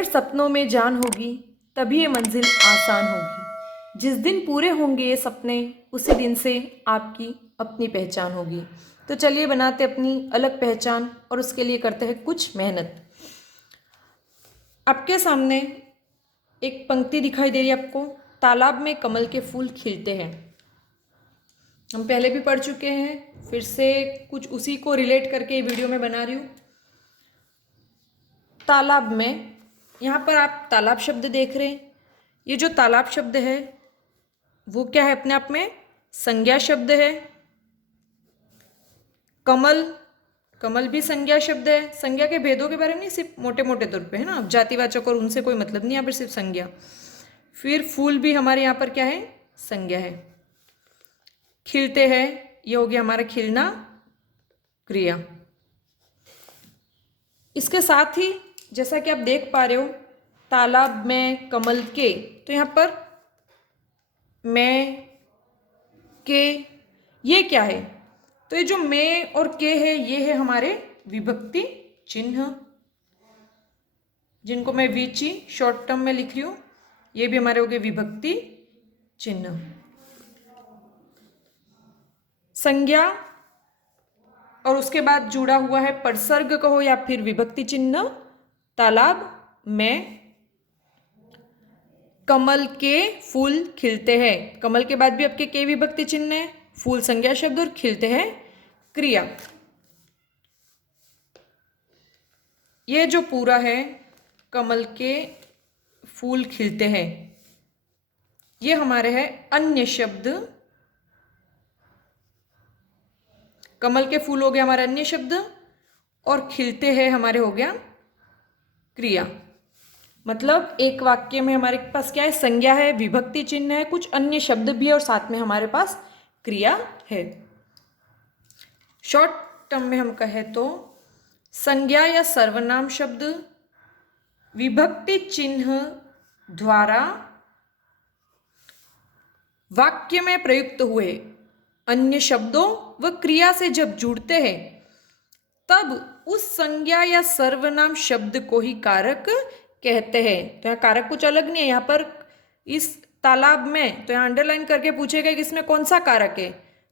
अगर सपनों में जान होगी तभी ये मंजिल आसान होगी। जिस दिन पूरे होंगे ये सपने उसी दिन से आपकी अपनी पहचान होगी। तो चलिए बनाते अपनी अलग पहचान और उसके लिए करते हैं कुछ मेहनत। आपके सामने एक पंक्ति दिखाई दे रही है आपको, तालाब में कमल के फूल खिलते हैं। हम पहले भी पढ़ चुके हैं, फिर से कुछ उसी को रिलेट करके ये वीडियो में बना रही हूँ। तालाब में, यहाँ पर आप तालाब शब्द देख रहे हैं। ये जो तालाब शब्द है वो क्या है? अपने आप में संज्ञा शब्द है। कमल, कमल भी संज्ञा शब्द है। संज्ञा के भेदों के बारे में नहीं, सिर्फ मोटे मोटे तौर पे है ना, जातिवाचक और उनसे कोई मतलब नहीं, यहाँ पर सिर्फ संज्ञा। फिर फूल भी हमारे यहाँ पर क्या है? संज्ञा है। खिलते हैं, ये हो गया हमारा खिलना क्रिया। इसके साथ ही जैसा कि आप देख पा रहे हो, तालाब में कमल के, तो यहाँ पर मैं के, ये क्या है? तो ये जो मैं और के है ये है हमारे विभक्ति चिन्ह, जिनको मैं विची शॉर्ट टर्म में लिख रही हूँ। ये भी हमारे हो गए विभक्ति चिन्ह। संज्ञा और उसके बाद जुड़ा हुआ है परसर्ग कहो या फिर विभक्ति चिन्ह। तालाब में कमल के फूल खिलते हैं। कमल के बाद भी आपके के विभक्ति चिन्ह है, फूल संज्ञा शब्द और खिलते हैं क्रिया। ये जो पूरा है कमल के फूल खिलते हैं, ये हमारे है अन्य शब्द। कमल के फूल हो गया हमारे अन्य शब्द और खिलते हैं हमारे हो गया क्रिया। मतलब एक वाक्य में हमारे पास क्या है? संज्ञा है, विभक्ति चिन्ह है, कुछ अन्य शब्द भी है और साथ में हमारे पास क्रिया है। शॉर्ट टर्म में हम कहें तो संज्ञा या सर्वनाम शब्द विभक्ति चिन्ह द्वारा वाक्य में प्रयुक्त हुए अन्य शब्दों व क्रिया से जब जुड़ते हैं तब उस संज्ञा या सर्वनाम शब्द को ही कारक कहते हैं। तो यहाँ कारक कुछ अलग नहीं है। यहाँ पर इस तालाब में, तो यहाँ अंडरलाइन करके पूछेगा कि इसमें कौन सा कारक है।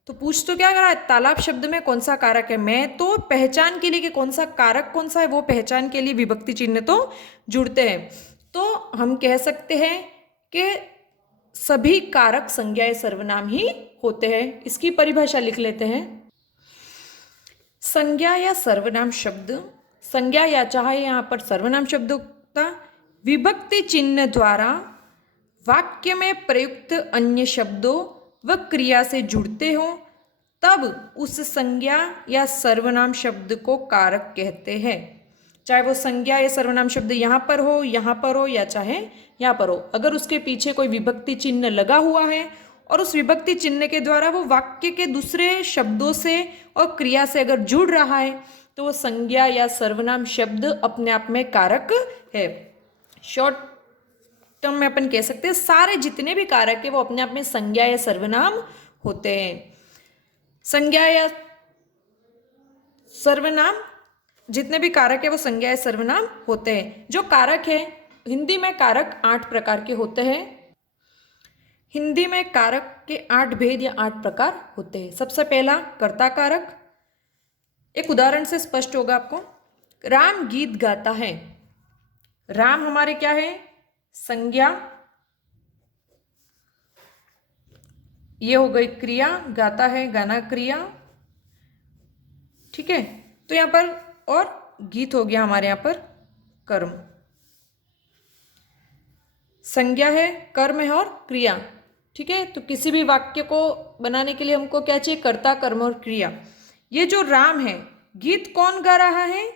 तो पूछ तो क्या कर रहा है? तालाब शब्द में कौन सा कारक है। मैं तो पहचान के लिए कि कौन सा कारक कौन सा है, वो पहचान के लिए विभक्ति चिन्ह तो जुड़ते हैं। तो हम कह सकते हैं कि सभी कारक संज्ञा या सर्वनाम ही होते हैं। इसकी परिभाषा लिख लेते हैं। संज्ञा या सर्वनाम शब्द, संज्ञा या चाहे यहाँ पर सर्वनाम शब्द का विभक्ति चिन्ह द्वारा वाक्य में प्रयुक्त अन्य शब्दों व क्रिया से जुड़ते हो तब उस संज्ञा या सर्वनाम शब्द को कारक कहते हैं। चाहे वो संज्ञा या सर्वनाम शब्द यहाँ पर हो या चाहे यहाँ पर हो, अगर उसके पीछे कोई विभक्ति चिन्ह लगा हुआ है और उस विभक्ति चिन्ह के द्वारा वो वाक्य के दूसरे शब्दों से और क्रिया से अगर जुड़ रहा है तो वो संज्ञा या सर्वनाम शब्द अपने आप में कारक है। शॉर्ट टर्म में अपन कह सकते हैं सारे जितने भी कारक है वो अपने आप में संज्ञा या सर्वनाम होते हैं। संज्ञा या सर्वनाम, जितने भी कारक है वो संज्ञा या सर्वनाम होते हैं। जो कारक है, हिंदी में कारक 8 प्रकार के होते हैं। हिंदी में कारक के 8 भेद या 8 प्रकार होते हैं। सबसे पहला कर्ता कारक, एक उदाहरण से स्पष्ट होगा आपको। राम गीत गाता है। राम हमारे क्या है? संज्ञा, ये हो गई क्रिया, गाता है गाना क्रिया, ठीक है। तो यहां पर और गीत हो गया हमारे यहां पर कर्म। संज्ञा है, कर्म है और क्रिया, ठीक है। तो किसी भी वाक्य को बनाने के लिए हमको क्या चाहिए? कर्ता, कर्म और क्रिया। ये जो राम है, गीत कौन गा रहा है?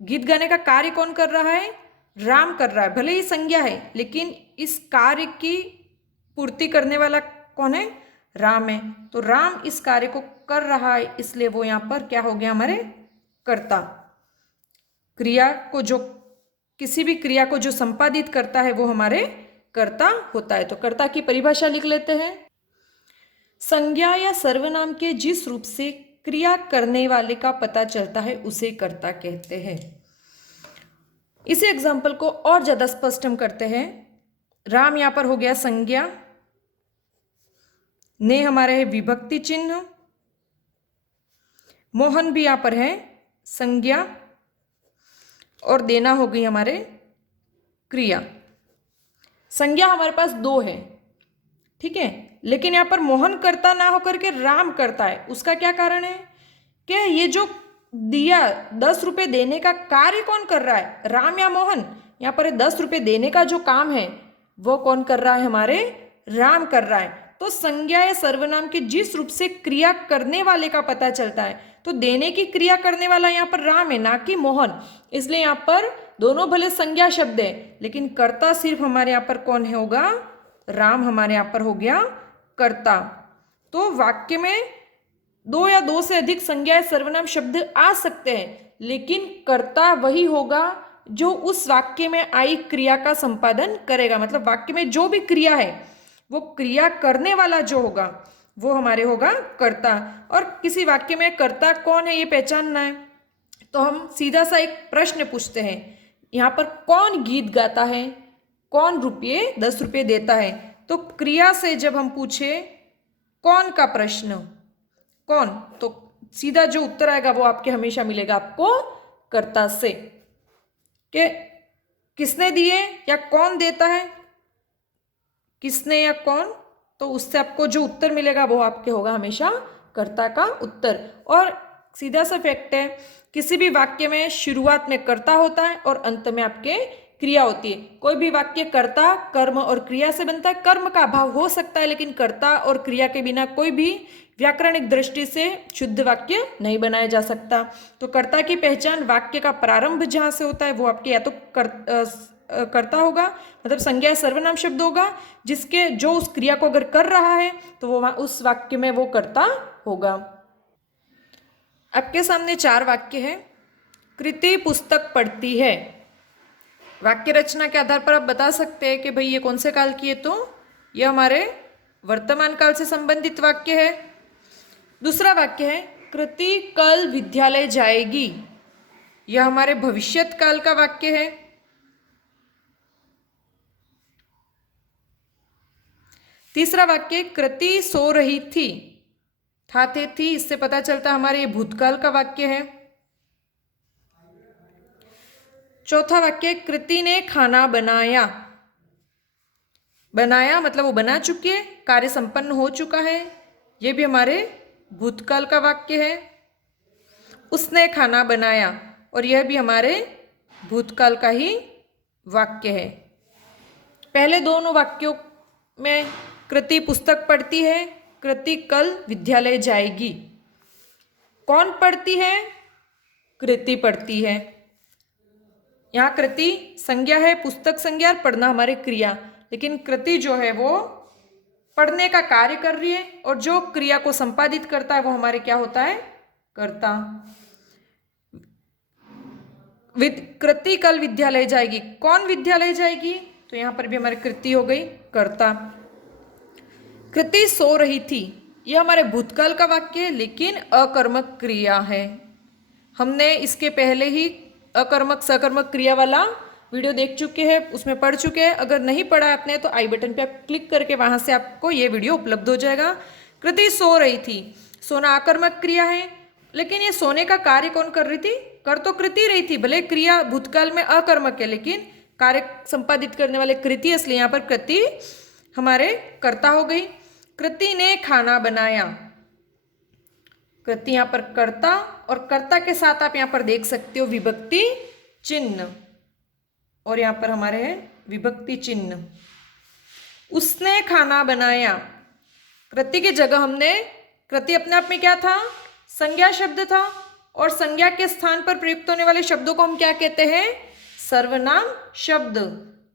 गीत गाने का कार्य कौन कर रहा है? राम कर रहा है। भले ही संज्ञा है लेकिन इस कार्य की पूर्ति करने वाला कौन है? राम है। तो राम इस कार्य को कर रहा है, इसलिए वो यहां पर क्या हो गया? हमारे कर्ता। क्रिया को जो, किसी भी क्रिया को जो संपादित करता है वो हमारे कर्ता होता है। तो कर्ता की परिभाषा लिख लेते हैं। संज्ञा या सर्वनाम के जिस रूप से क्रिया करने वाले का पता चलता है उसे कर्ता कहते हैं। इसी एग्जाम्पल को और ज़्यादा स्पष्ट हम करते हैं। राम यहाँ पर हो गया संज्ञा, ने हमारे है विभक्ति चिन्ह, मोहन भी यहाँ पर है संज्ञा, और देना हो गई हमारे क्रिया। संज्ञा हमारे पास दो है, ठीक है, लेकिन यहाँ पर मोहन करता ना होकर के राम करता है। उसका क्या कारण है कि ये जो दिया 10 रुपये देने का कार्य कौन कर रहा है, राम या मोहन? यहाँ पर 10 रुपये देने का जो काम है वो कौन कर रहा है, हमारे राम कर रहा है। तो संज्ञा या सर्वनाम के जिस रूप से क्रिया करने वाले का पता चलता है, तो देने की क्रिया करने वाला यहाँ पर राम है, ना कि मोहन। इसलिए यहाँ पर दोनों भले संज्ञा शब्द है, लेकिन कर्ता सिर्फ हमारे यहाँ पर कौन होगा, राम हमारे यहाँ पर हो गया कर्ता। तो वाक्य में दो या दो से अधिक संज्ञा या सर्वनाम शब्द आ सकते हैं, लेकिन कर्ता वही होगा जो उस वाक्य में आई क्रिया का संपादन करेगा। मतलब वाक्य में जो भी क्रिया है वो क्रिया करने वाला जो होगा वो हमारे होगा कर्ता। और किसी वाक्य में कर्ता कौन है ये पहचानना है, तो हम सीधा सा एक प्रश्न पूछते हैं, यहाँ पर कौन गीत गाता है, कौन 10 रुपये देता है। तो क्रिया से जब हम पूछे कौन का प्रश्न, कौन, तो सीधा जो उत्तर आएगा वो आपके हमेशा मिलेगा आपको कर्ता से, कि किसने दिए या कौन देता है, किसने या कौन, तो उससे आपको जो उत्तर मिलेगा वो आपके होगा हमेशा कर्ता का उत्तर। और सीधा सा फैक्ट है, किसी भी वाक्य में शुरुआत में कर्ता होता है और अंत में आपके क्रिया होती है। कोई भी वाक्य कर्ता, कर्म और क्रिया से बनता है। कर्म का अभाव हो सकता है, लेकिन कर्ता और क्रिया के बिना कोई भी व्याकरणिक दृष्टि से शुद्ध वाक्य नहीं बनाया जा सकता। तो कर्ता की पहचान वाक्य का प्रारंभ जहाँ से होता है वो आपके या तो कर्ता होगा, मतलब संज्ञा सर्वनाम शब्द होगा, जिसके जो उस क्रिया को अगर कर रहा है तो वो उस वाक्य में वो कर्ता होगा। आपके सामने 4 वाक्य है। कृति पुस्तक पढ़ती है। वाक्य रचना के आधार पर आप बता सकते हैं कि भाई ये कौन से काल की है, तो ये हमारे वर्तमान काल से संबंधित वाक्य है। दूसरा वाक्य है कृति कल विद्यालय जाएगी, यह हमारे भविष्यत काल का वाक्य है। तीसरा वाक्य कृति सो रही थी, थे थी, इससे पता चलता हमारे ये भूतकाल का वाक्य है। चौथा वाक्य कृति ने खाना बनाया। बनाया मतलब वो बना चुकी है, कार्य संपन्न हो चुका है, ये भी हमारे भूतकाल का वाक्य है। उसने खाना बनाया, और यह भी हमारे भूतकाल का ही वाक्य है। पहले दोनों वाक्यों में कृति पुस्तक पढ़ती है, कृति कल विद्यालय जाएगी। कौन पढ़ती है? कृति पढ़ती है। यहाँ कृति संज्ञा है, पुस्तक संज्ञा, और पढ़ना हमारे क्रिया, लेकिन कृति जो है वो पढ़ने का कार्य कर रही है, और जो क्रिया को संपादित करता है वो हमारे क्या होता है? कर्ता। कृति कल विद्यालय जाएगी, कौन विद्यालय जाएगी? तो यहाँ पर भी हमारी कृति हो गई कर्ता। कृति सो रही थी, यह हमारे भूतकाल का वाक्य है, लेकिन अकर्मक क्रिया है। हमने इसके पहले ही अकर्मक सकर्मक क्रिया वाला वीडियो देख चुके हैं, उसमें पढ़ चुके हैं। अगर नहीं पढ़ा आपने तो आई बटन पे आप क्लिक करके वहां से आपको ये वीडियो उपलब्ध हो जाएगा। कृति सो रही थी, सोना अकर्मक क्रिया है, लेकिन ये सोने का कार्य कौन कर रही थी? कर तो कृति रही थी, भले क्रिया भूतकाल में अकर्मक है, लेकिन कार्य संपादित करने वाले कृति, इसलिए यहाँ पर कृति हमारे कर्ता हो गई। कृति ने खाना बनाया, कृति यहाँ पर कर्ता, और कर्ता के साथ आप यहाँ पर देख सकते हो विभक्ति चिन्ह, और यहाँ पर हमारे है विभक्ति चिन्ह। उसने खाना बनाया, कृति की जगह हमने, कृति अपने आप में क्या था? संज्ञा शब्द था, और संज्ञा के स्थान पर प्रयुक्त होने वाले शब्दों को हम क्या कहते हैं? सर्वनाम शब्द।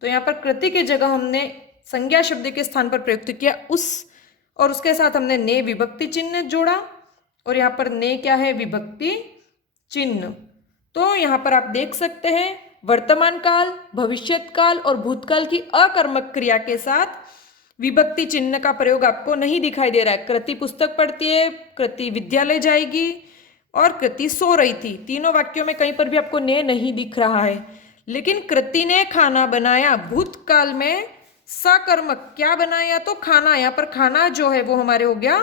तो यहाँ पर कृति की जगह हमने संज्ञा शब्द के स्थान पर प्रयुक्त किया उस, और उसके साथ हमने ने विभक्ति चिन्ह जोड़ा, और यहाँ पर ने क्या है? विभक्ति चिन्ह। तो यहाँ पर आप देख सकते हैं वर्तमान काल, भविष्यत काल और भूतकाल की अकर्मक क्रिया के साथ विभक्ति चिन्ह का प्रयोग आपको नहीं दिखाई दे रहा है। कृति पुस्तक पढ़ती है, कृति विद्यालय जाएगी, और कृति सो रही थी। तीनों वाक्यों में कहीं पर भी आपको ने नहीं दिख रहा है, लेकिन कृति ने खाना बनाया, भूतकाल में सकर्मक क्या बनाया, तो खाना। यहाँ पर खाना जो है वो हमारे हो गया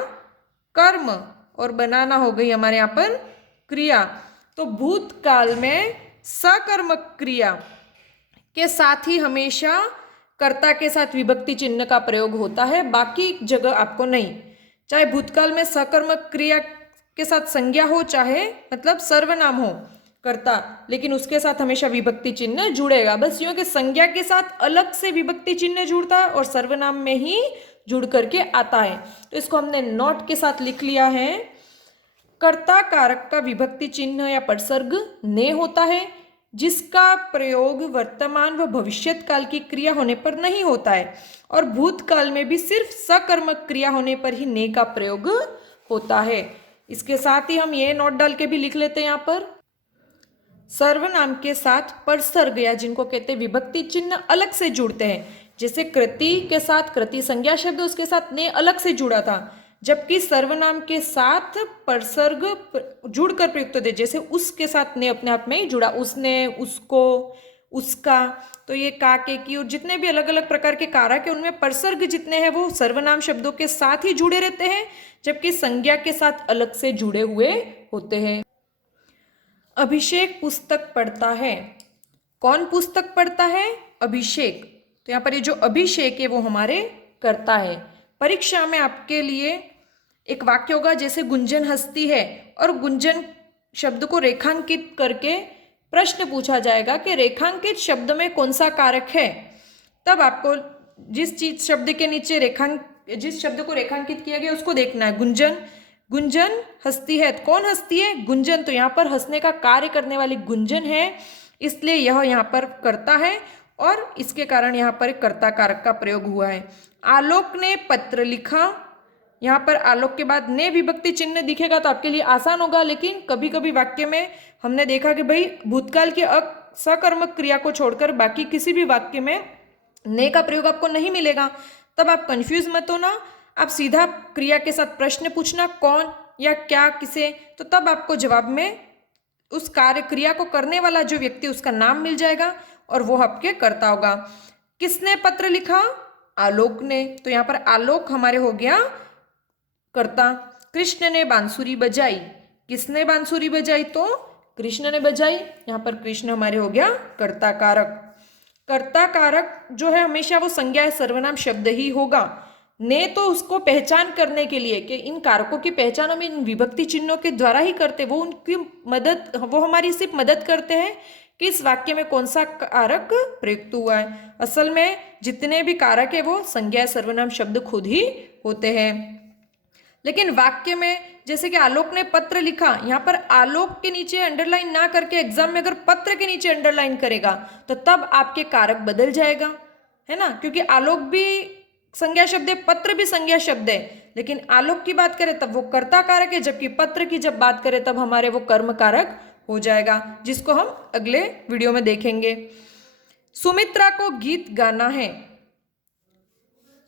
कर्म और बनाना हो गई हमारे यहाँ पर क्रिया। तो भूतकाल में सकर्मक क्रिया के साथ ही हमेशा कर्ता के साथ विभक्ति चिन्ह का प्रयोग होता है, बाकी जगह आपको नहीं। चाहे भूतकाल में सकर्मक क्रिया के साथ संज्ञा हो, चाहे मतलब सर्वनाम हो कर्ता, लेकिन उसके साथ हमेशा विभक्ति चिन्ह जुड़ेगा। बस यूं कि संज्ञा के साथ अलग से विभक्ति चिन्ह जुड़ता है और सर्वनाम में ही जुड़ करके आता है। तो इसको हमने नोट के साथ लिख लिया है। कर्ता कारक का विभक्ति चिन्ह या परसर्ग ने होता है, जिसका प्रयोग वर्तमान व भविष्यत काल की क्रिया होने पर नहीं होता है, और भूतकाल में भी सिर्फ सकर्मक क्रिया होने पर ही ने का प्रयोग होता है। इसके साथ ही हम ये नोट डाल के भी लिख लेते हैं यहाँ पर, सर्वनाम के साथ परसर्ग या जिनको कहते हैं विभक्ति चिन्ह अलग से जुड़ते हैं। जैसे कृति के साथ कृति संज्ञा शब्द, उसके साथ ने अलग से जुड़ा था, जबकि सर्वनाम के साथ परसर्ग जुड़कर प्रयुक्त होते, जैसे उसके साथ ने अपने आप में ही जुड़ा, उसने, उसको, उसका। तो ये का, के, की और जितने भी अलग अलग प्रकार के कारक है उनमें परसर्ग जितने हैं वो सर्वनाम शब्दों के साथ ही जुड़े रहते हैं, जबकि संज्ञा के साथ अलग से जुड़े हुए होते हैं। अभिषेक पुस्तक पढ़ता है। कौन पुस्तक पढ़ता है? अभिषेक। तो यहाँ पर ये जो अभिषेक है वो हमारे कर्ता है। परीक्षा में आपके लिए एक वाक्य होगा, जैसे गुंजन हंसती है, और गुंजन शब्द को रेखांकित करके प्रश्न पूछा जाएगा कि रेखांकित शब्द में कौन सा कारक है। तब आपको जिस शब्द के नीचे जिस शब्द को रेखांकित किया गया उसको देखना है। गुंजन हंसती है, कौन हंसती है? गुंजन। तो यहाँ पर हंसने का कार्य करने वाली गुंजन है, इसलिए यह यहाँ पर कर्ता है और इसके कारण यहाँ पर कर्ता कारक का प्रयोग हुआ है। आलोक ने पत्र लिखा, यहाँ पर आलोक के बाद ने विभक्ति चिन्ह दिखेगा तो आपके लिए आसान होगा, लेकिन कभी कभी वाक्य में हमने देखा कि भाई भूतकाल के सकर्मक क्रिया को छोड़कर बाकी किसी भी वाक्य में ने का प्रयोग आपको नहीं मिलेगा। तब आप कंफ्यूज मत होना, आप सीधा क्रिया के साथ प्रश्न पूछना, कौन या क्या, किसे, तो तब आपको जवाब में उस कार्य क्रिया को करने वाला जो व्यक्ति उसका नाम मिल जाएगा और वो आपके कर्ता होगा। किसने पत्र लिखा? आलोक ने। तो यहाँ पर आलोक हमारे हो गया कर्ता। कृष्ण ने बांसुरी बजाई। किसने बांसुरी बजाई? तो कृष्ण ने बजाई। यहाँ पर कृष्ण हमारे हो गया कर्ता कारक। कर्ता कारक जो है हमेशा वो संज्ञा या सर्वनाम शब्द ही होगा। ने तो उसको पहचान करने के लिए कि इन कारकों की पहचान हम इन विभक्ति चिन्हों के द्वारा ही करते, वो उनकी मदद, वो हमारी सिर्फ मदद करते हैं कि इस वाक्य में कौन सा कारक प्रयुक्त हुआ है। असल में जितने भी कारक है वो संज्ञा सर्वनाम शब्द खुद ही होते हैं। लेकिन वाक्य में जैसे कि आलोक ने पत्र लिखा, यहाँ पर आलोक के नीचे अंडरलाइन ना करके एग्जाम में अगर पत्र के नीचे अंडरलाइन करेगा तो तब आपके कारक बदल जाएगा, है ना, क्योंकि आलोक भी संज्ञा शब्द है, पत्र भी संज्ञा शब्द है, लेकिन आलोक की बात करें तब वो कर्ता कारक है, जबकि पत्र की जब बात करें तब हमारे वो कर्म कारक हो जाएगा, जिसको हम अगले वीडियो में देखेंगे। सुमित्रा को गीत गाना है।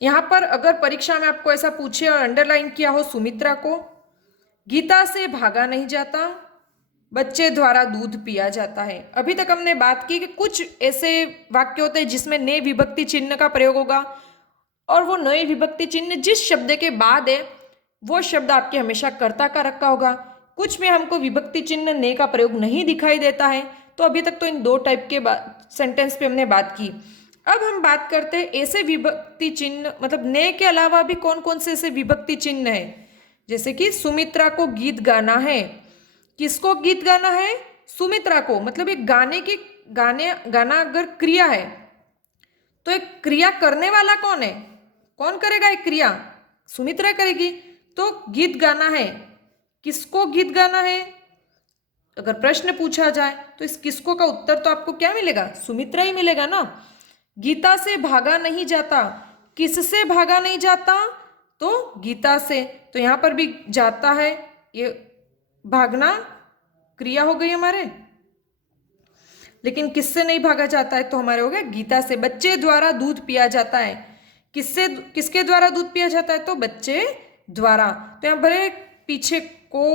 यहां पर अगर परीक्षा में आपको ऐसा पूछे और अंडरलाइन किया हो सुमित्रा को, गीता से भागा नहीं जाता, बच्चे द्वारा दूध पिया जाता है। अभी तक हमने बात की कि कुछ ऐसे वाक्य होते हैं जिसमें ने विभक्ति चिन्ह का प्रयोग होगा और वो नए विभक्ति चिन्ह जिस शब्द के बाद है वो शब्द आपके हमेशा कर्ता कारक का होगा। कुछ में हमको विभक्ति चिन्ह ने का प्रयोग नहीं दिखाई देता है। तो अभी तक तो इन दो टाइप के सेंटेंस पे हमने बात की। अब हम बात करते हैं ऐसे विभक्ति चिन्ह, मतलब ने के अलावा भी कौन कौन से ऐसे विभक्ति चिन्ह है। जैसे कि सुमित्रा को गीत गाना है। किसको गीत गाना है? सुमित्रा को। मतलब एक गाना अगर क्रिया है तो एक क्रिया करने वाला कौन है? कौन करेगा एक क्रिया? सुमित्रा करेगी। तो गीत गाना है, किसको गीत गाना है? अगर प्रश्न पूछा जाए तो इस किसको का उत्तर तो आपको क्या मिलेगा? सुमित्रा ही मिलेगा ना। गीता से भागा नहीं जाता, किससे भागा नहीं जाता? तो गीता से। तो यहां पर भी जाता है, ये भागना क्रिया हो गई हमारे, लेकिन किससे नहीं भागा जाता है? तो हमारे हो गया गीता से। बच्चे द्वारा दूध पिया जाता है, किसके द्वारा दूध पिया जाता है? तो बच्चे द्वारा। तो यहाँ पर पीछे को,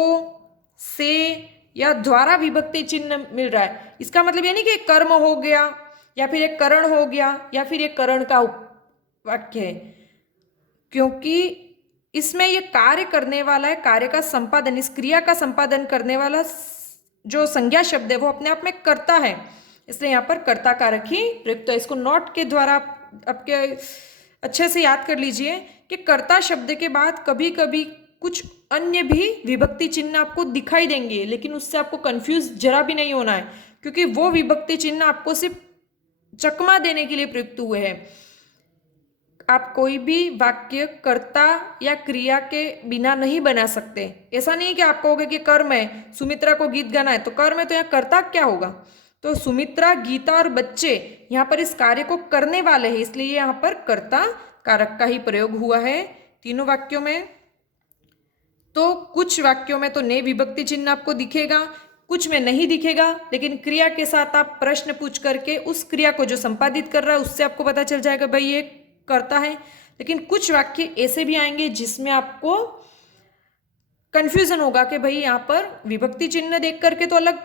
से या द्वारा विभक्ति चिन्ह मिल रहा है, इसका मतलब ये नहीं कि एक कर्म हो गया या फिर एक करण हो गया या फिर एक करण का वाक्य है, क्योंकि इसमें ये कार्य करने वाला है, कार्य का संपादन, इस क्रिया का संपादन करने वाला जो संज्ञा शब्द है वो अपने आप में कर्ता है, इसलिए यहाँ पर कर्ता कारक ही प्रयुक्त है। इसको नोट के द्वारा आपके अच्छे से याद कर लीजिए कि कर्ता शब्द के बाद कभी कभी कुछ अन्य भी विभक्ति चिन्ह आपको दिखाई देंगे, लेकिन उससे आपको कंफ्यूज जरा भी नहीं होना है, क्योंकि वो विभक्ति चिन्ह आपको सिर्फ चकमा देने के लिए प्रयुक्त हुए हैं। आप कोई भी वाक्य कर्ता या क्रिया के बिना नहीं बना सकते। ऐसा नहीं कि आप कहोगे कि कर्म है, सुमित्रा को गीत गाना है, तो कर्म है तो यहाँ कर्ता क्या होगा? तो सुमित्रा, गीता और बच्चे यहाँ पर इस कार्य को करने वाले हैं, इसलिए यहाँ पर कर्ता कारक का ही प्रयोग हुआ है तीनों वाक्यों में। तो कुछ वाक्यों में तो ने विभक्ति चिन्ह आपको दिखेगा, कुछ में नहीं दिखेगा, लेकिन क्रिया के साथ आप प्रश्न पूछ करके उस क्रिया को जो संपादित कर रहा है उससे आपको पता चल जाएगा भाई ये करता है। लेकिन कुछ वाक्य ऐसे भी आएंगे जिसमें आपको कंफ्यूजन होगा कि भाई यहाँ पर विभक्ति चिन्ह देख करके तो अलग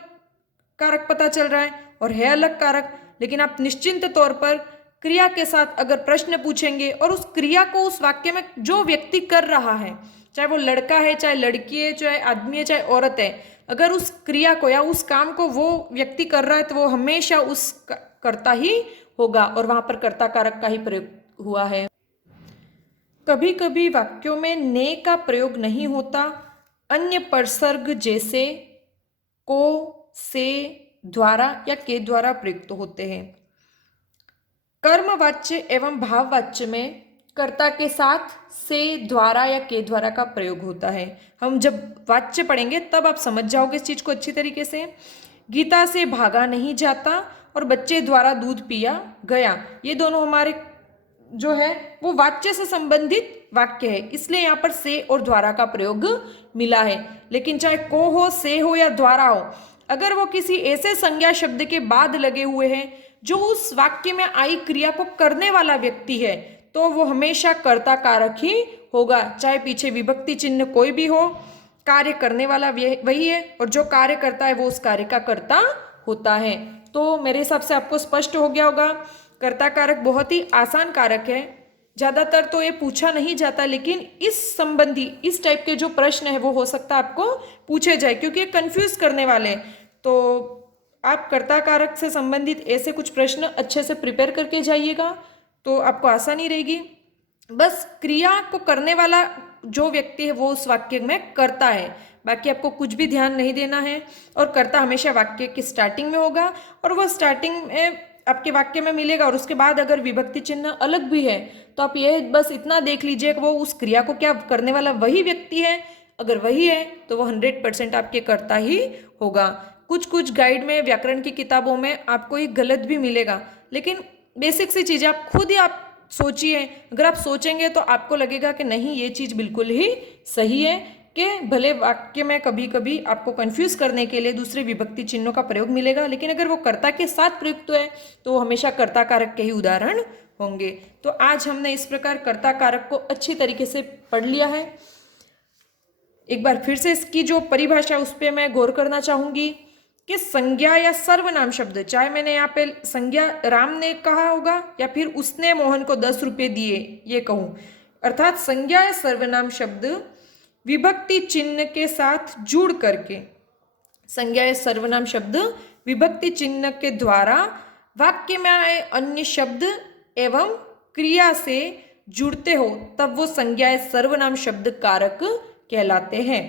कारक पता चल रहा है और है अलग कारक, लेकिन आप निश्चिंत तौर पर क्रिया के साथ अगर प्रश्न पूछेंगे और उस क्रिया को उस वाक्य में जो व्यक्ति कर रहा है, चाहे वो लड़का है, चाहे लड़की है, चाहे आदमी है, चाहे औरत है, अगर उस क्रिया को या उस काम को वो व्यक्ति कर रहा है तो वो हमेशा उस कर्ता ही होगा और वहां पर कर्ता कारक का ही प्रयोग हुआ है। कभी कभी वाक्यों में ने का प्रयोग नहीं होता, अन्य परसर्ग जैसे को, से, द्वारा या के द्वारा प्रयुक्त होते हैं। कर्मवाच्य एवं भाववाच्य में कर्ता के साथ से, द्वारा या के द्वारा का प्रयोग होता है। हम जब वाच्य पढ़ेंगे तब आप समझ जाओगे इस चीज को अच्छी तरीके से। गीता से भागा नहीं जाता और बच्चे द्वारा दूध पिया गया, ये दोनों हमारे जो है वो वाच्य से संबंधित वाक्य है, इसलिए यहाँ पर से और द्वारा का प्रयोग मिला है। लेकिन चाहे को हो, से हो या द्वारा हो, अगर वो किसी ऐसे संज्ञा शब्द के बाद लगे हुए हैं जो उस वाक्य में आई क्रिया को करने वाला व्यक्ति है, तो वो हमेशा कर्ता कारक ही होगा, चाहे पीछे विभक्ति चिन्ह कोई भी हो, कार्य करने वाला वही है और जो कार्य करता है वो उस कार्य का कर्ता होता है। तो मेरे हिसाब से आपको स्पष्ट हो गया होगा। कर्ता कारक बहुत ही आसान कारक है, ज़्यादातर तो ये पूछा नहीं जाता, लेकिन इस संबंधी इस टाइप के जो प्रश्न है वो हो सकता है आपको पूछे जाए, क्योंकि ये कंफ्यूज करने वाले हैं। तो आप कर्ता कारक से संबंधित ऐसे कुछ प्रश्न अच्छे से प्रिपेयर करके जाइएगा तो आपको आसानी रहेगी। बस क्रिया को करने वाला जो व्यक्ति है वो उस वाक्य में करता है, बाकी आपको कुछ भी ध्यान नहीं देना है। और कर्ता हमेशा वाक्य की स्टार्टिंग में होगा और वह स्टार्टिंग में आपके वाक्य में मिलेगा, और उसके बाद अगर विभक्ति चिन्ह अलग भी है तो आप ये बस इतना देख लीजिए कि वो उस क्रिया को क्या करने वाला वही व्यक्ति है, अगर वही है तो वो 100% आपके कर्ता ही होगा। कुछ कुछ गाइड में, व्याकरण की किताबों में आपको ये गलत भी मिलेगा, लेकिन बेसिक सी चीज़ें आप खुद ही आप सोचिए, अगर आप सोचेंगे तो आपको लगेगा कि नहीं ये चीज़ बिल्कुल ही सही है, कि भले वाक्य में कभी कभी आपको कंफ्यूज करने के लिए दूसरे विभक्ति चिन्हों का प्रयोग मिलेगा, लेकिन अगर वो कर्ता के साथ प्रयुक्त है तो वो हमेशा कर्ता कारक के ही उदाहरण होंगे। तो आज हमने इस प्रकार कर्ता कारक को अच्छी तरीके से पढ़ लिया है। एक बार फिर से इसकी जो परिभाषा उस पर मैं गौर करना चाहूंगी कि संज्ञा या सर्वनाम शब्द, चाहे मैंने यहाँ पे संज्ञा राम ने कहा होगा या फिर उसने मोहन को 10 रुपये दिए ये कहूँ, अर्थात संज्ञा या सर्वनाम शब्द विभक्ति चिन्ह के साथ जुड़ करके, संज्ञा या सर्वनाम शब्द विभक्ति चिन्ह के द्वारा वाक्य में आए अन्य शब्द एवं क्रिया से जुड़ते हो तब वो संज्ञा या सर्वनाम शब्द कारक कहलाते हैं।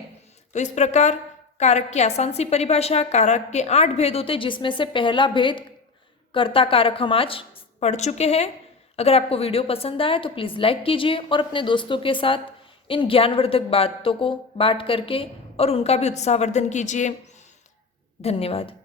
तो इस प्रकार कारक की आसान सी परिभाषा, कारक के 8 भेद होते हैं जिसमें से पहला भेद कर्ता कारक हम आज पढ़ चुके हैं। अगर आपको वीडियो पसंद आए तो प्लीज़ लाइक कीजिए और अपने दोस्तों के साथ इन ज्ञानवर्धक बातों को बांट करके और उनका भी उत्साहवर्धन कीजिए। धन्यवाद।